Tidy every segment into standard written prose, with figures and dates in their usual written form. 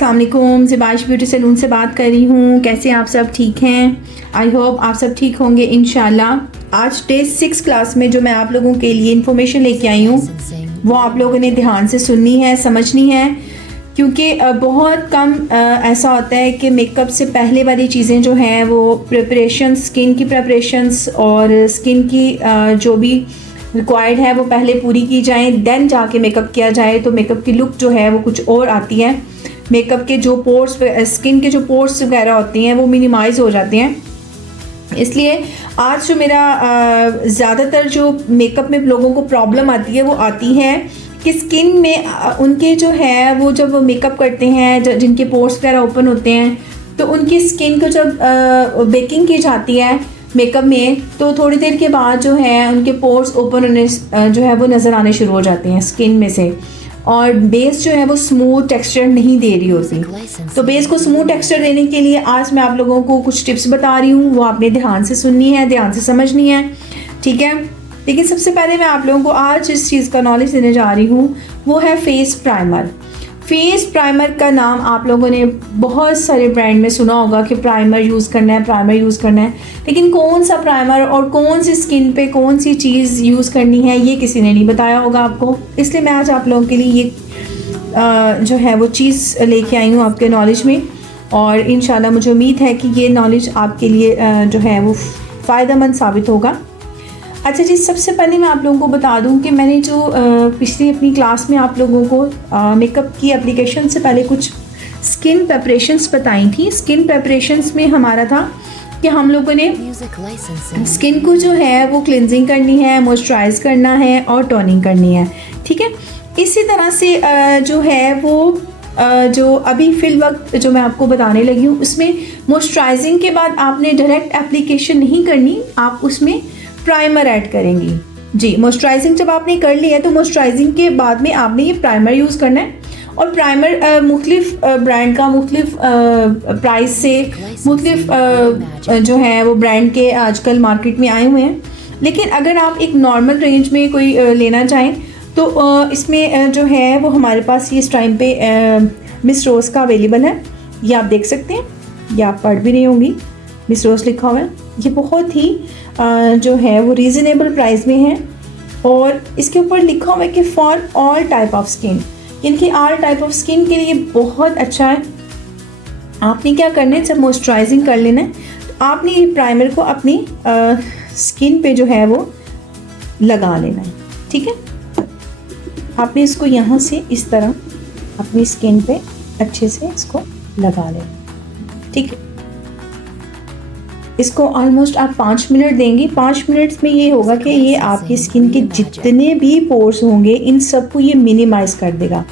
अस्सलाम वालेकुम, ज़िबाइश beauty salon से बात कर रही हूँ। कैसे आप सब ठीक हैं? आई होप आप सब ठीक होंगे इंशाल्लाह। आज डे 6 क्लास में जो मैं आप लोगों के लिए इन्फॉर्मेशन लेके आई हूँ वो आप लोगों ने ध्यान से सुननी है, समझनी है, क्योंकि बहुत कम ऐसा होता है कि मेकअप से पहले वाली चीज़ें जो हैं वो प्रिपरेशन, स्किन की प्रिपरेशंस और स्किन की जो भी रिक्वायर्ड है वो पहले पूरी की जाए, देन जाके मेकअप किया जाए तो मेकअप की लुक जो है वो कुछ और आती है। मेकअप के जो पोर्स, स्किन के जो पोर्स वगैरह होती हैं वो मिनिमाइज़ हो जाते हैं। इसलिए आज जो मेरा ज़्यादातर जो मेकअप में लोगों को प्रॉब्लम आती है वो आती है कि स्किन में उनके जो है वो जब मेकअप करते हैं, जिनके पोर्स वगैरह ओपन होते हैं, तो उनकी स्किन को जब बेकिंग की जाती है मेकअप में तो थोड़ी देर के बाद जो है उनके पोर्स ओपन होने जो है वो नज़र आने शुरू हो जाते हैं स्किन में से, और बेस जो है वो स्मूथ टेक्सचर नहीं दे रही होती। तो बेस को स्मूथ टेक्सचर देने के लिए आज मैं आप लोगों को कुछ टिप्स बता रही हूँ, वो आपने ध्यान से सुननी है, ध्यान से समझनी है, ठीक है। लेकिन सबसे पहले मैं आप लोगों को आज इस चीज़ का नॉलेज देने जा रही हूँ, वो है फेस प्राइमर। फेस प्राइमर का नाम आप लोगों ने बहुत सारे ब्रांड में सुना होगा कि प्राइमर यूज़ करना है, प्राइमर यूज़ करना है, लेकिन कौन सा प्राइमर और कौन सी स्किन पे कौन सी चीज़ यूज़ करनी है ये किसी ने नहीं बताया होगा आपको। इसलिए मैं आज आप लोगों के लिए ये जो है वो चीज़ लेके आई हूँ आपके नॉलेज में, और इंशाल्लाह मुझे उम्मीद है कि ये नॉलेज आपके लिए जो है वो फ़ायदेमंद साबित होगा। अच्छा जी, सबसे पहले मैं आप लोगों को बता दूं कि मैंने जो पिछली अपनी क्लास में आप लोगों को मेकअप की एप्लीकेशन से पहले कुछ स्किन प्रेपरेशंस बताई थी। स्किन प्रेपरेशंस में हमारा था कि हम लोगों ने स्किन को जो है वो क्लिनजिंग करनी है, मॉइस्चराइज करना है और टोनिंग करनी है, ठीक है। इसी तरह से जो है वो जो अभी फिल वक्त जो मैं आपको बताने लगी हूँ उसमें मॉइस्चराइजिंग के बाद आपने डायरेक्ट एप्लीकेशन नहीं करनी, आप उसमें प्राइमर ऐड करेंगी जी। मॉइस्चराइजिंग जब आपने कर लिया है तो मॉइस्चराइजिंग के बाद में आपने ये प्राइमर यूज़ करना है, और प्राइमर मुख्तलिफ ब्रांड का मुख्तलिफ प्राइस से मुख्तलिफ जो है वो ब्रांड के आजकल मार्केट में आए हुए हैं। लेकिन अगर आप एक नॉर्मल रेंज में कोई लेना चाहें तो इसमें जो है वो हमारे पास ये इस टाइम पे मिस रोज़ का अवेलेबल है। ये आप देख सकते हैं, ये आप पढ़ भी रही होंगी, मिस रोज़ लिखा हुआ है। ये बहुत ही जो है वो रीज़नेबल प्राइस में है, और इसके ऊपर लिखा हुआ है कि for all type of skin, यानी कि ऑल टाइप ऑफ स्किन के लिए बहुत अच्छा है। आपने क्या करना है, जब मॉइस्चराइजिंग कर लेना है तो आपने ये प्राइमर को अपनी स्किन पे जो है वो लगा लेना है, ठीक है। आपने इसको यहाँ से इस तरह अपनी स्किन पे अच्छे से इसको लगा लेना, ठीक है। इसको ऑलमोस्ट आप 5 मिनट देंगे। 5 मिनट्स में ये होगा कि ये आपकी स्किन के जितने भी पोर्स होंगे इन सब को ये मिनिमाइज़ कर देगा,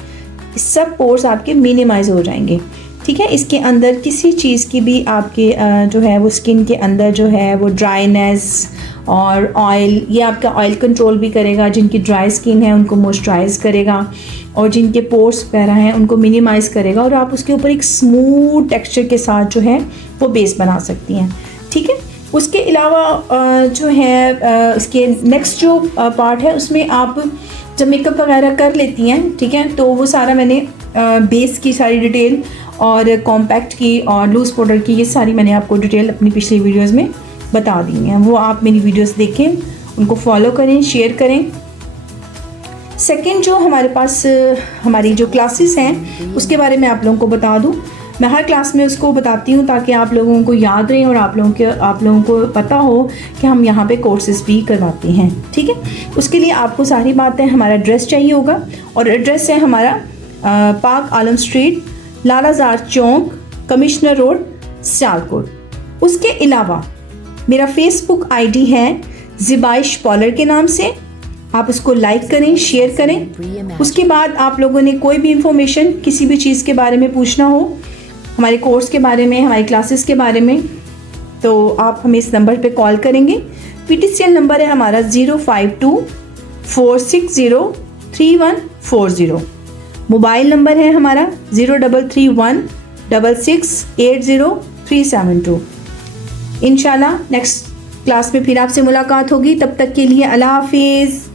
सब पोर्स आपके मिनिमाइज़ हो जाएंगे, ठीक है। इसके अंदर किसी चीज़ की भी आपके जो है वो स्किन के अंदर जो है वो ड्राइनेस और ऑयल, ये आपका ऑयल कंट्रोल भी करेगा। जिनकी ड्राई स्किन है उनको मॉइस्चराइज़ करेगा, और जिनके पोर्स वगैरह हैं उनको मिनिमाइज़ करेगा, और आप उसके ऊपर एक स्मूथ टेक्सचर के साथ जो है वो बेस बना सकती हैं, ठीक है। उसके अलावा जो है इसके नेक्स्ट जो पार्ट है उसमें आप जब मेकअप वगैरह कर लेती हैं, ठीक है, तो वो सारा मैंने बेस की सारी डिटेल और कॉम्पैक्ट की और लूज़ पाउडर की ये सारी मैंने आपको डिटेल अपनी पिछली वीडियोस में बता दी हैं। वो आप मेरी वीडियोस देखें, उनको फॉलो करें, शेयर करें। सेकंड जो हमारे पास हमारी जो क्लासेस हैं उसके बारे में आप लोगों को बता दूं। मैं हर क्लास में उसको बताती हूँ ताकि आप लोगों को याद रहे और आप लोगों को पता हो कि हम यहाँ पे कोर्सेज़ भी करवाते हैं, ठीक है। उसके लिए आपको सारी बातें, हमारा एड्रेस चाहिए होगा, और एड्रेस है हमारा पाक आलम स्ट्रीट, लालाजार चौक, कमिश्नर रोड, सियालकोट। उसके अलावा मेरा फेसबुक आईडी है ज़िबाइश पॉलर के नाम से, आप उसको लाइक करें, शेयर करें। उसके बाद आप लोगों ने कोई भी इंफॉर्मेशन किसी भी चीज़ के बारे में पूछना हो, हमारे कोर्स के बारे में, हमारी क्लासेस के बारे में, तो आप हमें इस नंबर पे कॉल करेंगे। PTCL नंबर है हमारा 05246034140। मोबाइल नंबर है हमारा 03316680 इंशाल्लाह नेक्स्ट क्लास में फिर आपसे मुलाकात होगी। तब तक के लिए अल्लाह हाफिज़।